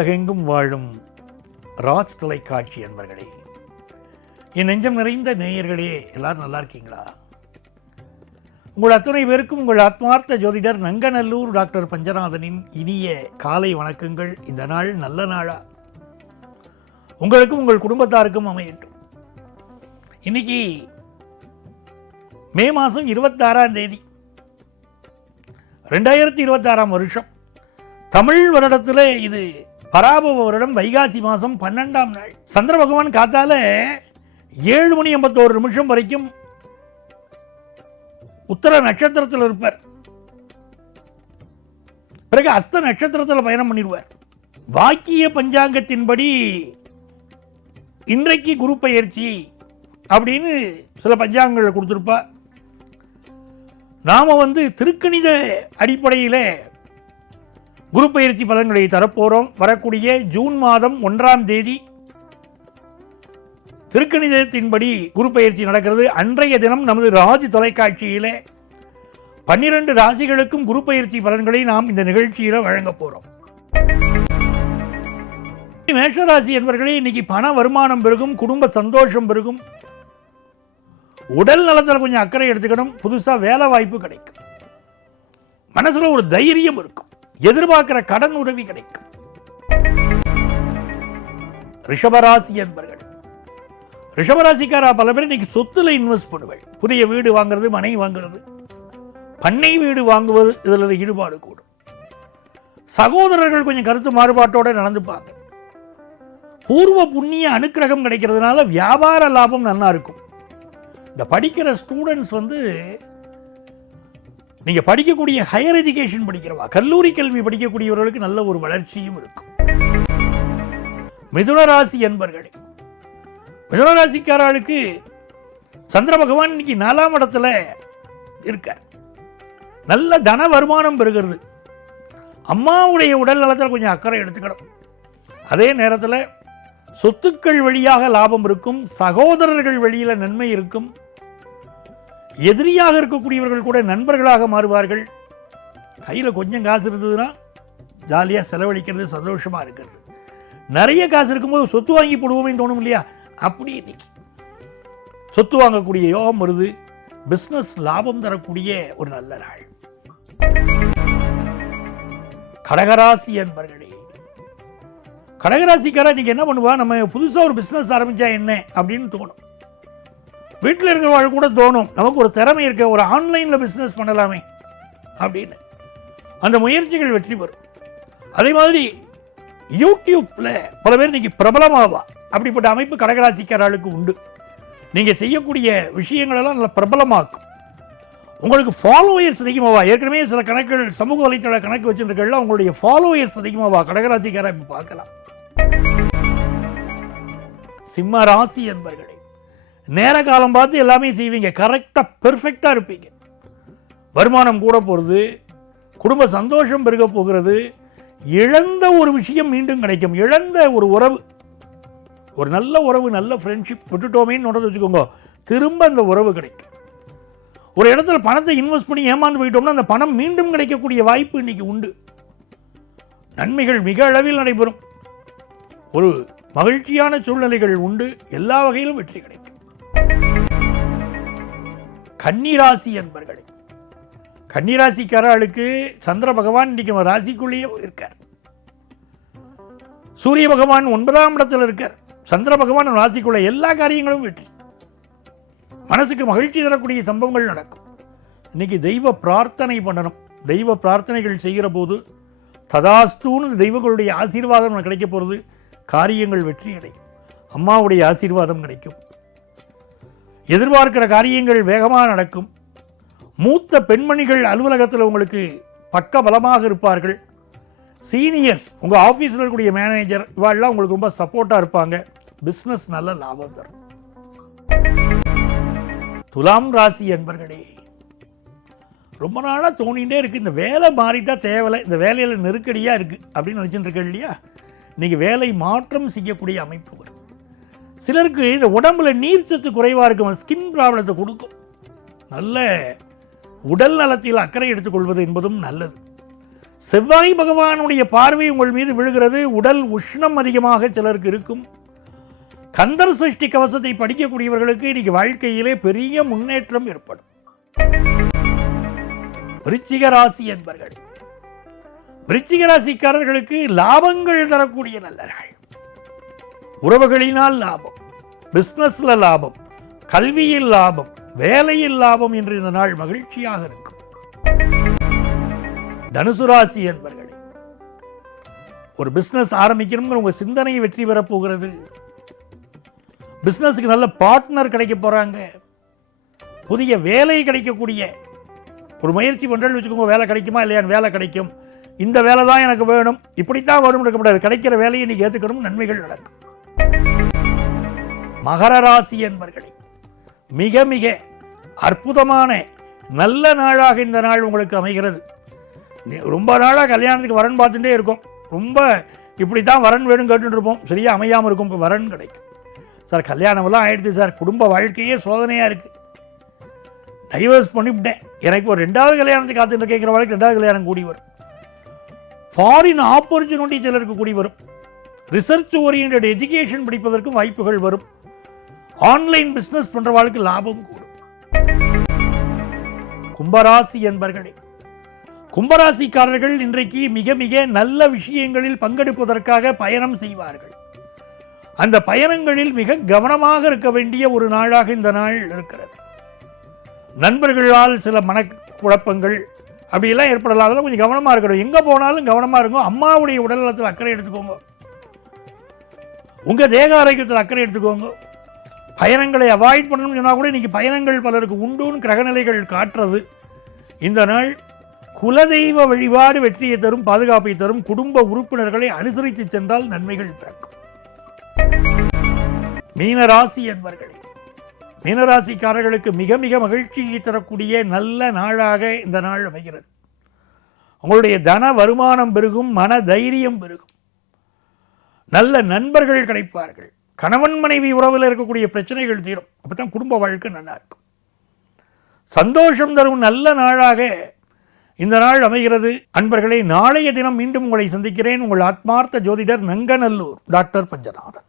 உலகெங்கும் வாழும் ராஜ் தொலைக்காட்சி என்பர்களே, என் நெஞ்சம் நிறைந்த நேயர்களே, எல்லாரும் நல்லா இருக்கீங்களா? உங்கள் அத்துணை பேருக்கும் உங்கள் ஆத்மார்த்த ஜோதிடர் நங்கநல்லூர் டாக்டர் பஞ்சநாதனின் இனிய காலை வணக்கங்கள். இந்த நாள் நல்ல நாளா உங்களுக்கும் உங்கள் குடும்பத்தாருக்கும் அமையட்டும். இன்னைக்கு மே மாதம் 26ஆம் தேதி 2026 வருஷம். தமிழ் வருடத்தில் இது பராபவ வருடம், வைகாசி மாதம் 12ஆம் நாள். சந்திர பகவான் காத்தால 7:51 வரைக்கும் உத்தர நட்சத்திரத்தில் இருப்பார். பிறகு அஸ்த நட்சத்திரத்தில் பயணம் பண்ணிடுவார். வாக்கிய பஞ்சாங்கத்தின்படி இன்றைக்கு குரு பெயர்ச்சி அப்படின்னு சில பஞ்சாங்கங்களை கொடுத்துருப்பா. நாம் திருக்கணித அடிப்படையில் குரு பெயர்ச்சி பலன்களை தரப்போகிறோம். வரக்கூடிய ஜூன் மாதம் 1ஆம் தேதி திருக்கணிதத்தின்படி குரு பெயர்ச்சி நடக்கிறது. அன்றைய தினம் நமது ராஜ் தொலைக்காட்சியில் 12 ராசிகளுக்கும் குரு பெயர்ச்சி பலன்களை நாம் இந்த நிகழ்ச்சியில் வழங்க போகிறோம். மேஷராசி என்பவர்களே, இன்னைக்கு பண வருமானம் பெருகும், குடும்ப சந்தோஷம் பெருகும், உடல் நலத்தில் கொஞ்சம் அக்கறை எடுத்துக்கணும். புதுசாக வேலை வாய்ப்பு கிடைக்கும், மனசுல ஒரு தைரியம் இருக்கும், எதிர்பார்க்கிற கடன் உதவி கிடைக்கும். ரிஷபராசி என்பவர்கள், ரிஷபராசிக்காரா பல பேர் இன்னைக்கு சொத்துல இன்வெஸ்ட் பண்ணுவேன். புதிய வீடு வாங்குறது, மனை வாங்குறது, பண்ணை வீடு வாங்குவது, இதில் ஈடுபாடு கூடும். சகோதரர்கள் கொஞ்சம் கருத்து மாறுபாட்டோட நடந்துப்பாங்க. பூர்வ புண்ணிய அனுக்கிரகம் கிடைக்கிறதுனால வியாபார லாபம் நல்லா இருக்கும். இந்த படிக்கிற ஸ்டூடெண்ட்ஸ் நீங்க படிக்கக்கூடிய ஹையர் எஜுகேஷன் படிக்கிறவா, கல்லூரி கல்வி படிக்கக்கூடியவர்களுக்கு நல்ல ஒரு வளர்ச்சியும் இருக்கும். மிதுன ராசி என்பர்களே, மிதுன ராசிக்காரர்களுக்கு சந்திர பகவான் இன்னைக்கு 4ஆம் இடத்துல இருக்கார். நல்ல தன வருமானம் பெறுகிறது. அம்மாவுடைய உடல் நலத்தில் கொஞ்சம் அக்கறை எடுத்துக்கணும். அதே நேரத்தில் சொத்துக்கள் வழியாக லாபம் இருக்கும், சகோதரர்கள் வழியில் நன்மை இருக்கும், எதிரியாக இருக்கக்கூடியவர்கள் கூட நண்பர்களாக மாறுவார்கள். கையில் கொஞ்சம் காசு இருந்ததுன்னா ஜாலியாக செலவழிக்கிறது, சந்தோஷமாக இருக்கிறது. நிறைய காசு இருக்கும்போது சொத்து வாங்கி போடுவோமே தோணும் இல்லையா? அப்படி இன்னைக்கு சொத்து வாங்கக்கூடிய யோகம் வருது. பிஸ்னஸ் லாபம் தரக்கூடிய ஒரு நல்ல நாள். கடகராசி என்பர்களே, கடகராசிக்காரா இன்னைக்கு என்ன பண்ணுவா, நம்ம புதுசாக ஒரு பிஸ்னஸ் ஆரம்பித்தா என்ன அப்படின்னு தோணும். வீட்டில் இருக்கிறவங்க கூட தோணும், நமக்கு ஒரு திறமை இருக்க, ஒரு ஆன்லைனில் பிஸ்னஸ் பண்ணலாமே அப்படின்னு. அந்த முயற்சிகள் வெற்றி பெறும். அதே மாதிரி யூடியூப்பில் பல பேர் இன்னைக்கு பிரபலமாவா. அப்படிப்பட்ட அமைப்பு கடகராசிக்காரர்களுக்கு உண்டு. நீங்கள் செய்யக்கூடிய விஷயங்களெல்லாம் நல்லா பிரபலமாக்கும். உங்களுக்கு ஃபாலோயர்ஸ் அதிகமாவா. ஏற்கனவே சில கணக்குகள், சமூக வலைத்தள கணக்கு வச்சுருக்கல, உங்களுடைய ஃபாலோயர்ஸ் அதிகமாவா கடகராசிக்காரா இப்போ பார்க்கலாம். சிம்ம ராசி என்பர்களே, நேர காலம் பார்த்து எல்லாமே செய்வீங்க, கரெக்டாக பெர்ஃபெக்டாக இருப்பீங்க. வருமானம் கூட போகிறது, குடும்ப சந்தோஷம் பெருக போகிறது, இழந்த ஒரு விஷயம் மீண்டும் கிடைக்கும். இழந்த ஒரு உறவு, ஒரு நல்ல உறவு, நல்ல ஃப்ரெண்ட்ஷிப் விட்டுட்டோமேன்னு நடந்து வச்சுக்கோங்க, திரும்ப அந்த உறவு கிடைக்கும். ஒரு இடத்துல பணத்தை இன்வெஸ்ட் பண்ணி ஏமாந்து போயிட்டோம்னா அந்த பணம் மீண்டும் கிடைக்கக்கூடிய வாய்ப்பு இன்னைக்கு உண்டு. நன்மைகள் மிக அளவில் நடைபெறும். ஒரு மகிழ்ச்சியான சூழ்நிலைகள் உண்டு. எல்லா வகையிலும் வெற்றி கிடைக்கும். கன்னிராசி என்பர்களே, கன்னிராசிக்காரர்களுக்கு சந்திர பகவான் இன்னைக்கு ராசிக்குள்ளேயே இருக்கார். சூரிய பகவான் 9ஆம் இடத்தில் இருக்கார். சந்திர பகவான் ராசிக்குள்ள, எல்லா காரியங்களும் வெற்றி. மனசுக்கு மகிழ்ச்சி தரக்கூடிய சம்பவங்கள் நடக்கும். இன்னைக்கு தெய்வ பிரார்த்தனை பண்ணணும். தெய்வ பிரார்த்தனைகள் செய்கிற போது ததாஸ்தூன்னு தெய்வங்களுடைய ஆசீர்வாதம் கிடைக்க போகிறது. காரியங்கள் வெற்றி அடையும். அம்மாவுடைய ஆசீர்வாதம் கிடைக்கும். எதிர்பார்க்கிற காரியங்கள் வேகமாக நடக்கும். மூத்த பெண்மணிகள் அலுவலகத்தில் உங்களுக்கு பக்க பலமாக இருப்பார்கள். சீனியர்ஸ், உங்கள் ஆஃபீஸில் இருக்கக்கூடிய மேனேஜர், இவாளெல்லாம் உங்களுக்கு ரொம்ப சப்போர்ட்டாக இருப்பாங்க. பிஸ்னஸ் நல்ல லாபம் தரும். துலாம் ராசி என்பர்களே, ரொம்ப நாளாக தோணிகிட்டே இருக்குது, இந்த வேலை மாறிட்டா தேவையில்லை, இந்த வேலையில் நெருக்கடியாக இருக்குது அப்படின்னு நினச்சிட்டு இருக்கேன் இல்லையா? இன்றைக்கி வேலை மாற்றம் செய்யக்கூடிய அமைப்பு வரும். சிலருக்கு இந்த உடம்புல நீர் சத்து குறைவாக இருக்கும், ஸ்கின் ப்ராப்ளத்தை கொடுக்கும். நல்ல உடல் நலத்தில் அக்கறை எடுத்துக்கொள்வது என்பதும் நல்லது. செவ்வாய் பகவானுடைய பார்வை உங்கள் மீது விழுகிறது. உடல் உஷ்ணம் அதிகமாக சிலருக்கு இருக்கும். கந்தர் சஷ்டி கவசத்தை படிக்கக்கூடியவர்களுக்கு இன்னைக்கு வாழ்க்கையிலே பெரிய முன்னேற்றம் ஏற்படும். விருச்சிக ராசி என்பர்கள், விருச்சிக ராசிக்காரர்களுக்கு லாபங்கள் தரக்கூடிய நல்ல நாள். உறவுகளினால் லாபம், பிசினஸ்ல லாபம், கல்வியில் லாபம், வேலையில் லாபம் என்று இந்த நாள் மகிழ்ச்சியாக இருக்கும். தனுசு ராசி என்பர்களே, ஒரு பிசினஸ் ஆரம்பிக்கணும், உங்க சிந்தனை வெற்றி பெறப் போகிறது. பிசினஸுக்கு நல்ல பார்ட்னர் கிடைக்க போறாங்க. புதிய வேலை கிடைக்கக்கூடிய ஒரு முயற்சி பண்றேன்னு வச்சுக்கோங்க. வேலை கிடைக்குமா இல்லையான்னு, வேலை கிடைக்கும். இந்த வேலை தான் எனக்கு வேணும், இப்படித்தான் வேணும் இருக்கக்கூடாது. கிடைக்கிற வேலையை நீங்க ஏற்றுக்கணும், நன்மைகள் நடக்கும். மகர ராசி என்பர்களே, மிக மிக அற்புதமான நல்ல நாளாக இந்த நாள் உங்களுக்கு அமைகிறது. ரொம்ப நாளாக கல்யாணத்துக்கு வரன் பார்த்துட்டே இருக்கும். ரொம்ப இப்படி தான் வரன் வேணும் கேட்டுட்டு இருப்போம், சரியா அமையாமல் இருக்கும். இப்போ வரன் கிடைக்கும். சார் கல்யாணமெல்லாம் ஆயிடுச்சு சார், குடும்ப வாழ்க்கையே சோதனையாக இருக்குது, டைவர்ஸ் பண்ணிவிட்டேன், எனக்கு ஒரு 2வது கல்யாணத்துக்கு காத்துட்டு கேட்குற வாழ்க்கை 2வது கல்யாணம் கூடி வரும். ஃபாரின் ஆப்பர்ச்சுனிட்டி சிலருக்கு கூடி வரும். ரிசர்ச் ஓரியன்ட் எஜுகேஷன் படிப்பதற்கும் வாய்ப்புகள் வரும். ஆன்லைன் பிஸ்னஸ் பண்ணுறவாளுக்கு லாபம் கூடும். கும்பராசி என்பர்களே, கும்பராசிக்காரர்கள் இன்றைக்கு மிக மிக நல்ல விஷயங்களில் பங்கெடுப்பதற்காக பயணம் செய்வார்கள். அந்த பயணங்களில் மிக கவனமாக இருக்க வேண்டிய ஒரு நாளாக இந்த நாள் இருக்கிறது. நண்பர்களால் சில மனக்குழப்பங்கள் அப்படியெல்லாம் ஏற்படலாம். அதெல்லாம் கொஞ்சம் கவனமாக இருக்கணும். எங்கே போனாலும் கவனமாக இருக்கும். அம்மாவுடைய உடல் நலத்தில் அக்கறை எடுத்துக்கோங்க. உங்கள் தேக ஆரோக்கியத்தில் அக்கறை எடுத்துக்கோங்க. பயணங்களை அவாய்ட் பண்ணணும்னு சொன்னால் கூட இன்றைக்கி பயணங்கள் பலருக்கு உண்டுன்னு கிரகநிலைகள் காட்டுறது. இந்த நாள் குலதெய்வ வழிபாடு வெற்றியை தரும், பாதுகாப்பை தரும். குடும்ப உறுப்பினர்களை அனுசரித்து சென்றால் நன்மைகள் பிறக்கும். மீனராசி என்பர்களே, மீனராசிக்காரர்களுக்கு மிக மிக மகிழ்ச்சியை தரக்கூடிய நல்ல நாளாக இந்த நாள் அமைகிறது. உங்களுடைய தன வருமானம் பெருகும், மன தைரியம் பெருகும், நல்ல நண்பர்கள் கிடைப்பார்கள், கணவன் மனைவி உறவில் இருக்கக்கூடிய பிரச்சனைகள் தீரும். அப்பதான் குடும்ப வாழ்க்கை நல்லா இருக்கும். சந்தோஷம் தரும் நல்ல நாளாக இந்த நாள் அமைகிறது. அன்பர்களே, நாளைய தினம் மீண்டும் உங்களை சந்திக்கிறேன். உங்கள் ஆத்மார்த்த ஜோதிடர் நங்கநல்லூர் டாக்டர் பஞ்சநாதன்.